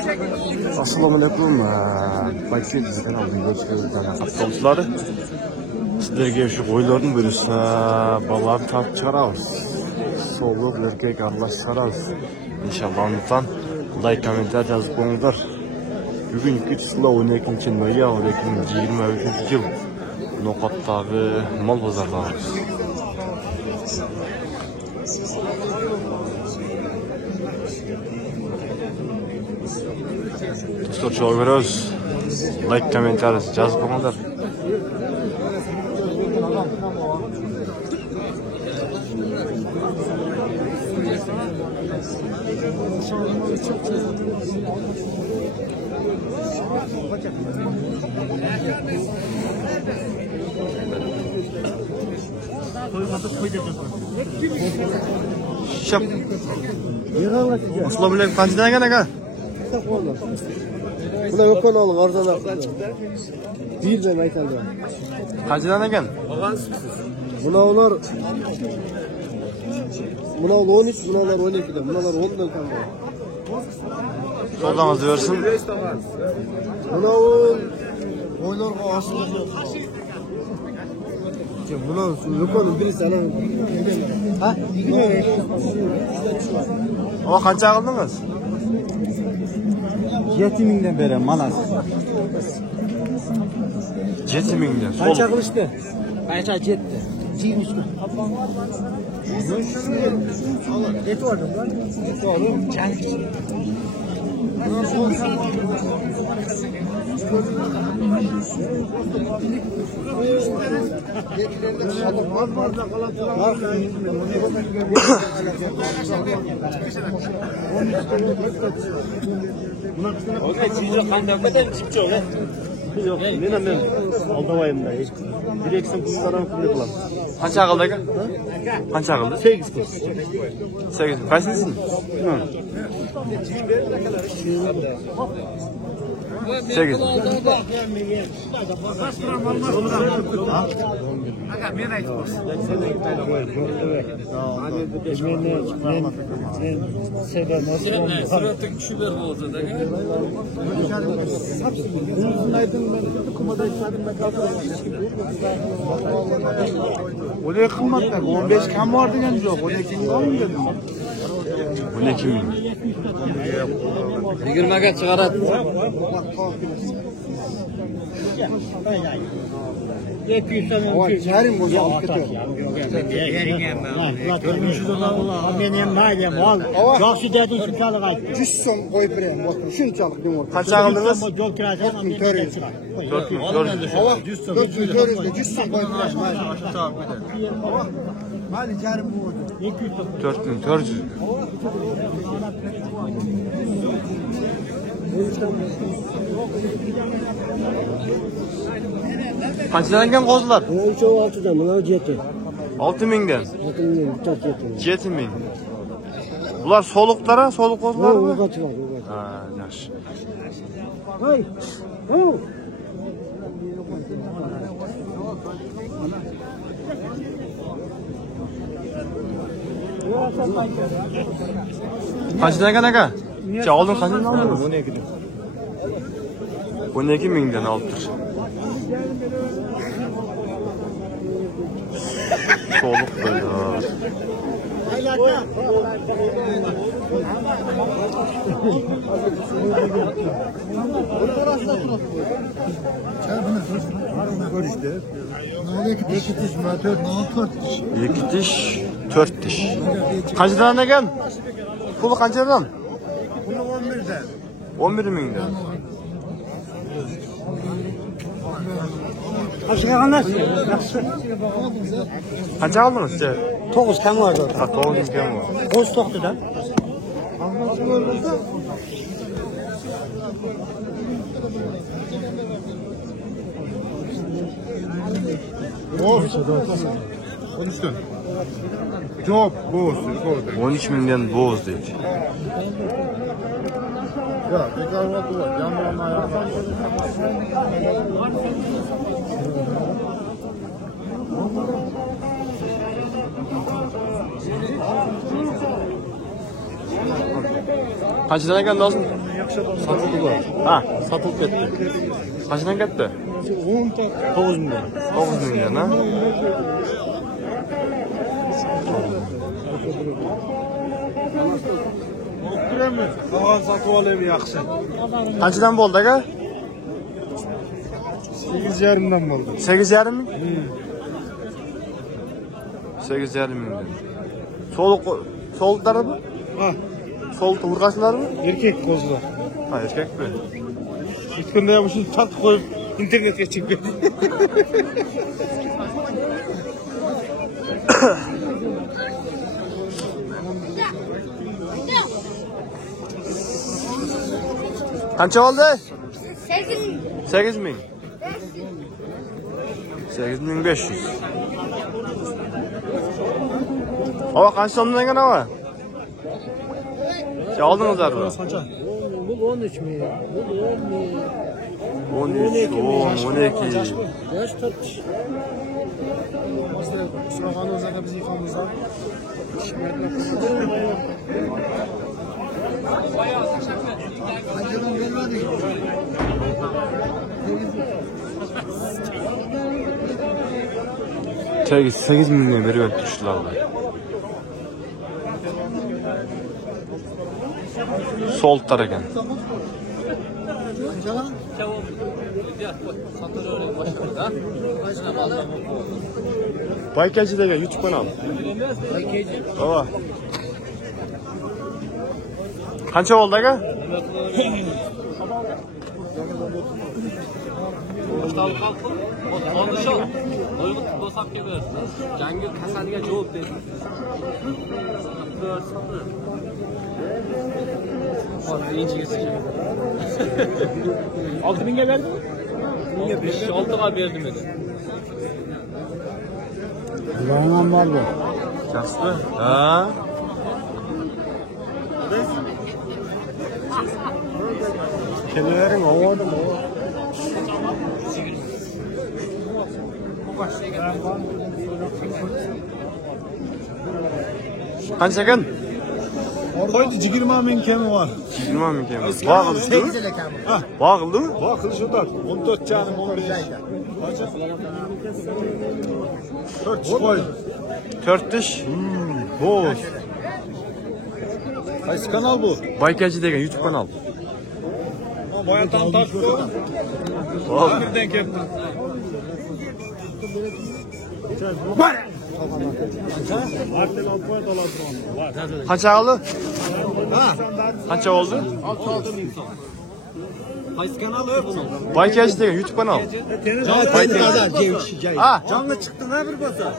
Assalamualaikum. Bayçet bizden aldığım görüşlerden kaptançıları. Sizlerge şu qo'ylarning birisi balalarni tartib chiqaramiz. So'lib erkak aralashtiramiz. Inshaalloh unutdan like, kommentar yozib qo'yinglar. Bugun 12-noyabr 2023-yil No'qotdagi mol bozordamiz. Dostlar, çok görüyoruz. Like, komentar yazıp qo'yinglar. Şap. Assalamualaikum. Qanchadan ekan aka? Bular yo'qon olib arzonlar. Birdan aytadi. Qanchadan ekan? Bular 13, bular 12 dan, bular 10 dan kam. So'zlaringizni bersin. Bular o'ylarga oshirib. Bular yo'qon birisi ana. Ha? O qancha qildingiz? 7000 dan beraman manas. 7000 dan. Qancha qilishdi? Qancha jetdi? 23 kun. Yetordim lan. Yetordim. Yok, men aldavayımda. Direksiyon kuşlarını kılıyorum. Qancha qildi aka? Qancha qildi? 8 kun. 8. Qaysingizni? 8. Men aytdim. O'lay qimmatda 15 kam bor degan yo'q. 12 ming oldim dedim. 12 ming. 20 ga chiqaradi. 200 dan Jarim bo'lsa olib ketaman. Men ham mayli mol. Yaxshi dedi shunchalik aytdi. 100 so'm qo'yib beraman. Boshqa shunchalik demo. Qancha qildingiz? Yo'l kirasiz, men 400. 100 so'm qo'yib beraman. Mayli jarim bo'ldi. 4400. Qanchadan ekan qo'zilar? 6 dan, mana 7. 6000 dan. 7. 7000. Bular soliqlara, soliq qo'zilarmi? O'g'atlar. Ha, yaxshi. Hay. Ho. Qanchadan ekan aka? Oldin qanchadan oldingiz? 12 mingdan olibdir. Soliq böyle. İki diş, 4 diş. Kaçtan ekan? Pulu qanchadan? Buni 11 dan. 11 mingdan. Qancha oldingiz? 9 kam vardı. Ha, 9 kam var. Qo'z to'xtida. Boz. 13 dan. Çok boz. 13 mingdan bo'z deydi. Ya, tekrar var. Yanlarına Qanchadan ekan do'stim? Satıldılar. Ha, Satılıp ketdi. qanchadan ketdi? 9 milyon. 9 milyon ha? Kalan satıb alayım yaxşı. Qanchadan bo'ldi aka? 8,5'dan bo'ldi. 8,5 ming? 8,5 ming. Soğuk tarafı? Ha, Soğuk vurgaçlar mı? erkek kozlar. Ha, erkek mi? İlk günde yapmışım tat koyup internete çıkıyor. Qancha oldi? 8 8 ming. 8500. Ava qancha so'mdan ekan ava? Oldingizlar bu. Bu 13 mi? Bu 10 mi? 13, 12. Yaş 4. Sırağanız da biz yıkamızda. Çay 8 milyon veriyor tuşlarla. Sol tarakan. Baykacı da gel YouTube kanal. Baba. Qancha oldu aka? Yangi kasaliga javob berdi. 6 mingga berdimi? Menga 5-6 ga berdim edi. Ulangan var bu. Yaxshi. Ha? Kelerin ovadı mı? Qancha ekan? Koydu 20 bin kemi var. 20 ming ekan. Bağıldı. Bağıldı. Bakın şurada 14 canım 15. 4 koy. 4 dish. Boş. Kaç kanal bu? Baykacı degan YouTube kanal. Boyatan taktı. Vallahi. Nereden geldi? Qancha oldu? Qancha oldu? 6 ming so'm. Qaysi kanal bu? Baykacı degan YouTube kanal. Ha, Canlı çıktı ne bir basa?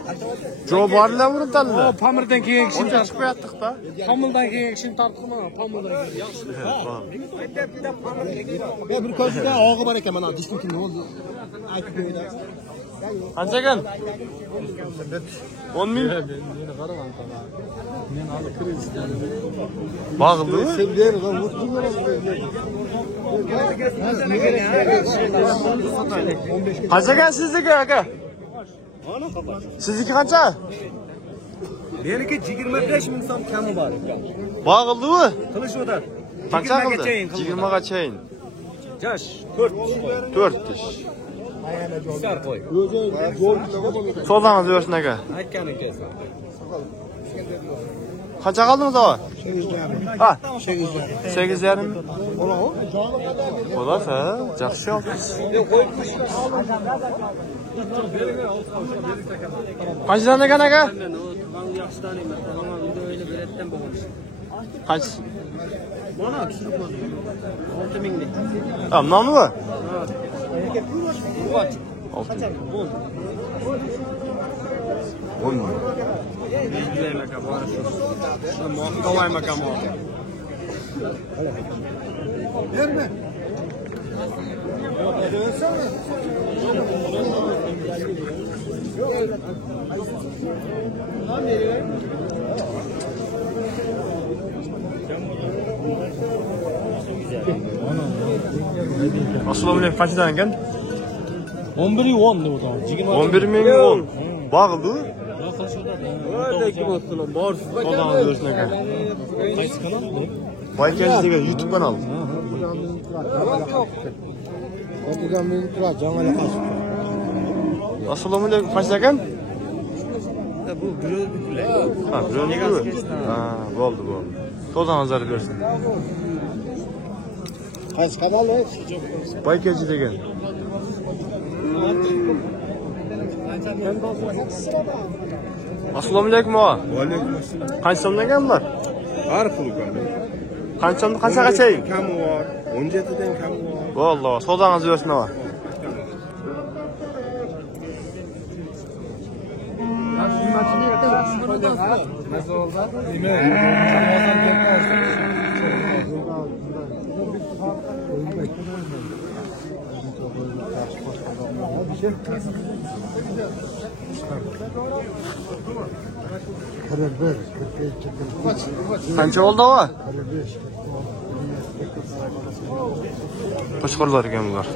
Jo barlar burun tanıdı. Pamir'den keyin kişi Onca çıkıp yattık da. Pamuldan keyin kishini tartdimi? Pamuldan keyin. Ya bir ko'zida og'i bor ekan, mana dishim kim oldu? Aytib qo'ydi. Qancha ekan? 10 ming. Bağıldı. Qancha ekan sizniki aka? Sizniki qancha? Benimki 25 bin so'm kami var. Bağıldımı? Kılıç o da. Qancha qildi? 20 ga chayin. Yaş 4. 4 dish. Sar koy. So'zangiz bersin aka. Aytganing kelsin. Qancha qaldingiz ava? Ha, 8,5 ming. Bo'lasa, yaxshi olibsiz. Qanchadan ekan aka? Qancha? Mana tushirib qo'ydim. 6 minglik. Ha, nomni bu? 6 ming. 10 ming. Kolayım bakalım. Verme. Assalomu alaykum, qanchadan ekan? 11 10 dedi o zaman. 11 ming 10. Bağıldı. Öyle kim olsun lan? Borsiz bak. Sodan alıyorsun aka. Qaysi kanal bu? Baykenci degan YouTube kanalı. Otugan men turadi, jamala qasib. Assalomu alaykum, qancha ekan? Bu biroz bukulay. Ha, birovniki. Ha, bo'ldi. Sodangizlar bersin. Qaysi kanal o? Baykenci degan. Assalomu alaykum aka. Aleyküm assalam. Qancha so'mdan ekanlar? Har pul ekan. Qancha so'mdan qanchagacha? Kami var. 17 dan kami var. Valloh, sodangiz bersin aka. Qancha oldi aka? Qo'shqorlar ekan bular.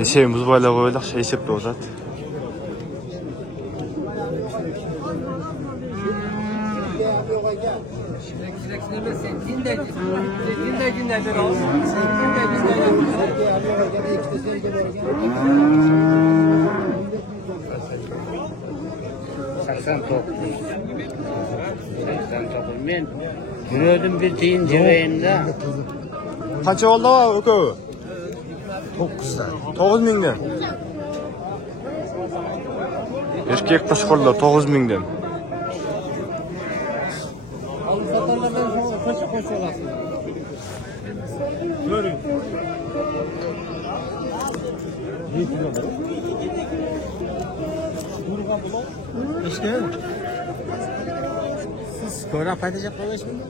Yeshayimiz boylab qo'ydik, yeshib o'tadi. Men yurdim bir tiyin jig'ayinda. Qancha oldi aka? 9 dan. 9000 dan. Erkek qo'shqorlar 9000 dan. İşte. Siz ko'ra paytacak qolasizmi?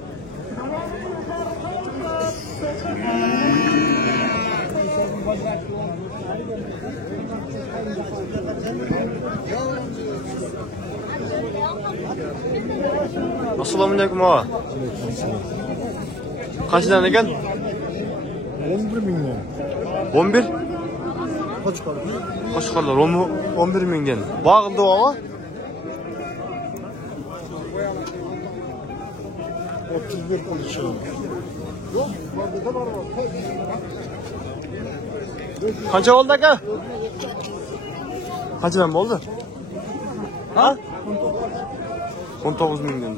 Assalomu alaykum aka. Qanchadan ekan? 11.000 dan. 11? Qo'shqorlar 11.000 dan. Bağıldı aka? 31 oluşuyor. Qancha oldi aka? Qanchadan bo'ldi? Ha? 19.000 dan.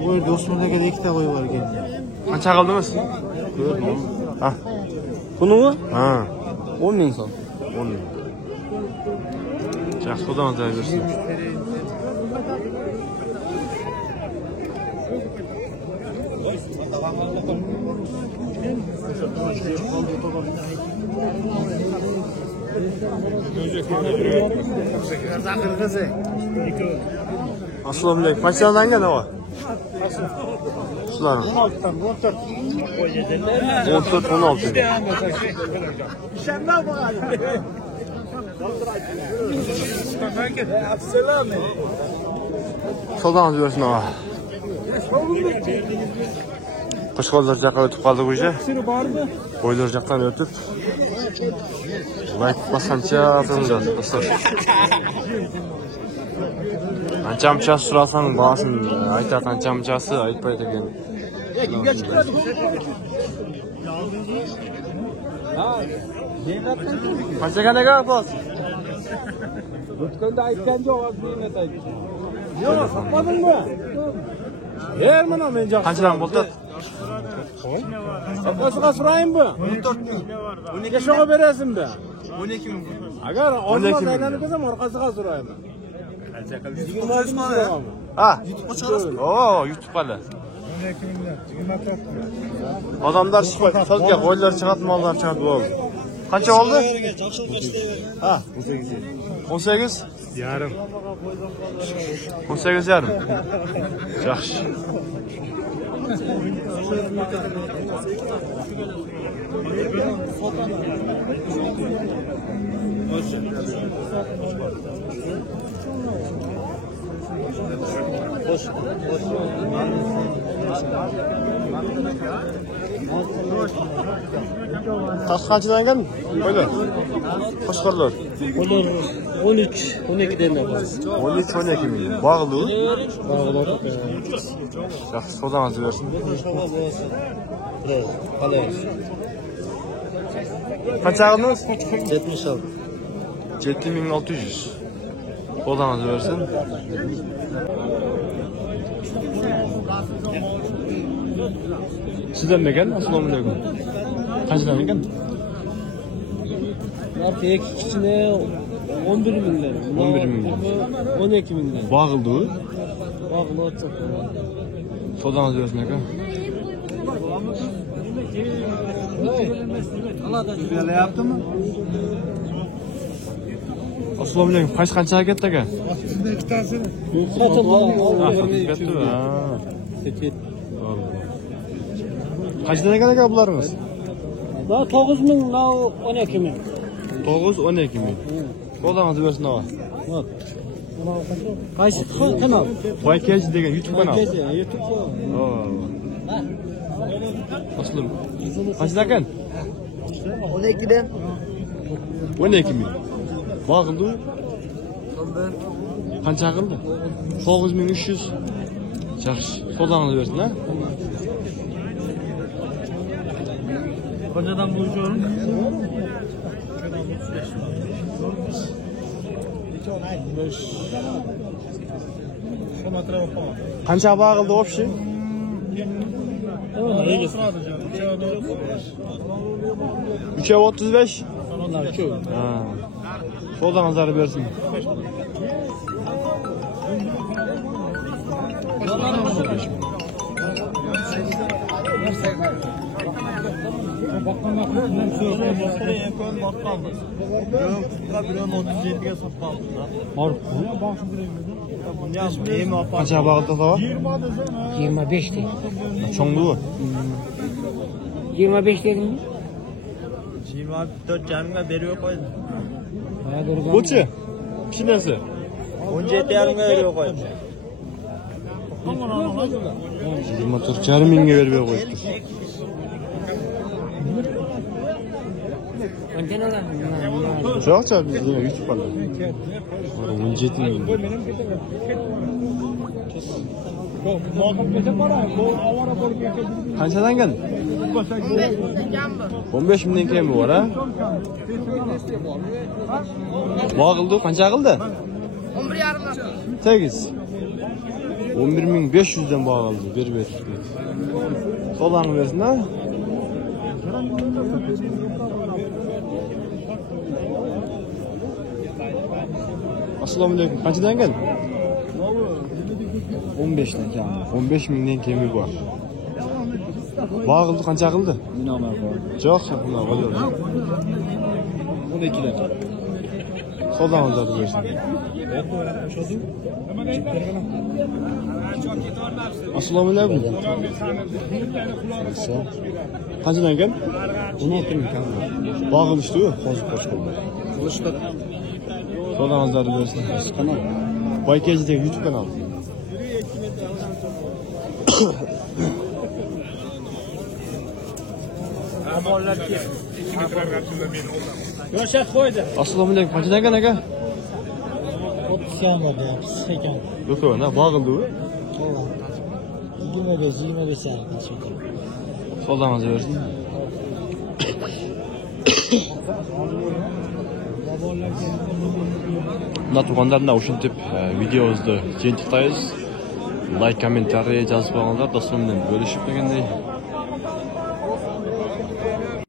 Bu do'stlarga ikkita qo'yib yuborgan. Qancha qildimiz? Ha. Bunimi? Ha. 10.000 so'm. 10. Yaxshi, xudo nazar bersin. Assalomu alaykum. Qanchadan ekan aka? Sizlar 14 16. Sodangiz bersin aka. Qo'shqorlar joqqa o'tib qoldik o'sha. Bo'ylar joqdan o'tib. Like basqancha qilamiz do'stlar. Qancha so'rasang bosin, aytadi qanchasi aytmaydi ekan. Qancha ekan bos? O'tganda aytgan javob bermaydi aytdi. Yo'q, sotmadingmi? Ber mana men joq. Qanchadan bo'ldi? Sotmasga so'raymi? 14.000. Nega sho'ga berasizmi? 12.000. Agar olmasa aylanib kelsam orqasiga so'rayman. Qancha qildingiz? 26.000. Ha, YouTube chiqarasiz. Oo, YouTube qala. 12.000. Odamlar sotga qo'ylar chiqadi, mollar chiqadi bo'ldi. Qancha oldi? Ha, 18. 18? Yarım. 18 yarım. Yaxşı. Kaç kaçıdan geldin? Böyle. Kaçlarlar? Onlar 13, 12'den de var. 13-12 milyon. Bağlı. Bağlar. Yaxşı, sodan azı versin. Evet, kalıyor. Kaç ağınız? 76. 7600. Sodan azı versin. Sizden mi geldin? Assalamu alaikum. Kaçıdan mı geldin? Artık iki kişine 11 milyon. 11 milyon. 12 milyon. Bağıldı. Bağlar çok. Sodan azı versin. Böyle yaptı mı? Assalamu alaikum. Kaç hareket de gel? Satın Hakikatli mi? Kaçtan gel bularınız? Daha 9 milyon, daha 12 milyon. 9-12 mi? Sodan azı versin ama. Kaç kanal? YKC degen YouTube kanal. YouTube. Aslım. Kaçdan gel? 12'den. 12 mi? Bağıldı. Kaç akıldı? 9300. Yaxşı. Sodan azı versin ha? Kocadan buluşuyorum. Qancha bağıldı общий? Üçe 35. Ha. Sodan azarı versin. Kaça bağıldı da var? 25 değil. Çoğunluğu. 25 dedim mi? 24 canına veriyor koydum. Buçu? Kinesi? 17 yarına veriyor koydum. 24 yarım minge verip koydu. Çok çok biz yine YouTube kanalı. 17 milyon. Kaçadan geldin? 15 milyon kemi var ha? Bağıldı, kaç akıldı? 11 yarımdan. 8. 11.500'den bağıldı, bir. Solanı versin ha? Assalamu alaikum. Kaçıdan geldin? 15'ten kemi. 15 milyon kemi var. Bağıldı, kaç akıldı? Çok şapınlar oluyor. 12'den. Solanı da versin. Assalamu alaikum. Kaçıdan geldin? 16 milyon. Bağılmıştı o. Kılıçlar. Solan azarı versin. Kanal. YKC'de YouTube kanalı. Yoşat koydu. Assalamu alaikum. Kaçıdan geldin aga? 30 yanmadı ya. 8. Yok o ne? Bağıldı o. 25 sene. Solan azarı versin. Mына туғандарына ушинтип видеобузду жыйынтыктайбыз. Лайк, комментарий жазып коюңуздар, достор менен бөлүшүп дегендей.